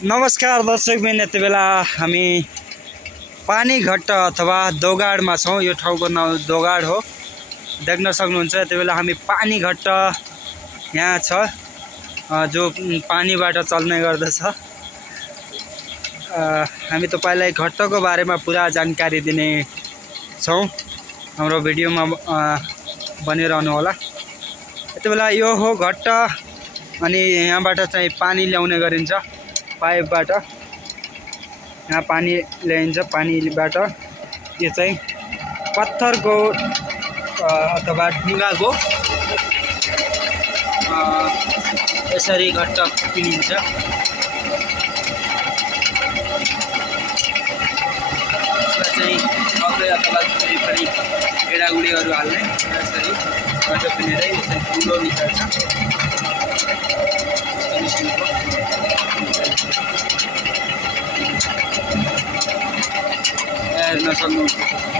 नमस्कार दर्शकबिन, यति बेला हामी पानी घट्ट अथवा दोगाडमा छौँ। यो ठाउँको नाम दोगाड हो। देख्न सक्नुहुन्छ यति बेला हामी पानी घट्ट यहाँ छ, जो पानीबाट चल्ने गर्दछ। हामी तपाईलाई घट्टको बारेमा पुरा जानकारी दिने छौँ। हाम्रो भिडियोमा बनिरहनु होला। यति बेला यो हो घट्ट, अनि यहाँबाट चाहिँ पानी ल्याउने गरिन्छ पाइपबाट। यहाँ पानी ल्याइन्छ पानीबाट। यो चाहिँ पत्थरको अथवा ढुङ्गाको यसरी घट्ट किनिन्छ। यसमा चाहिँ मकै अथवा कुनै पनि गेडागुडीहरू हाल्ने यसरी घट्ट किनेर यो चाहिँ ठुलो निकाल्छ। हेर्न सक्नुहुन्छ।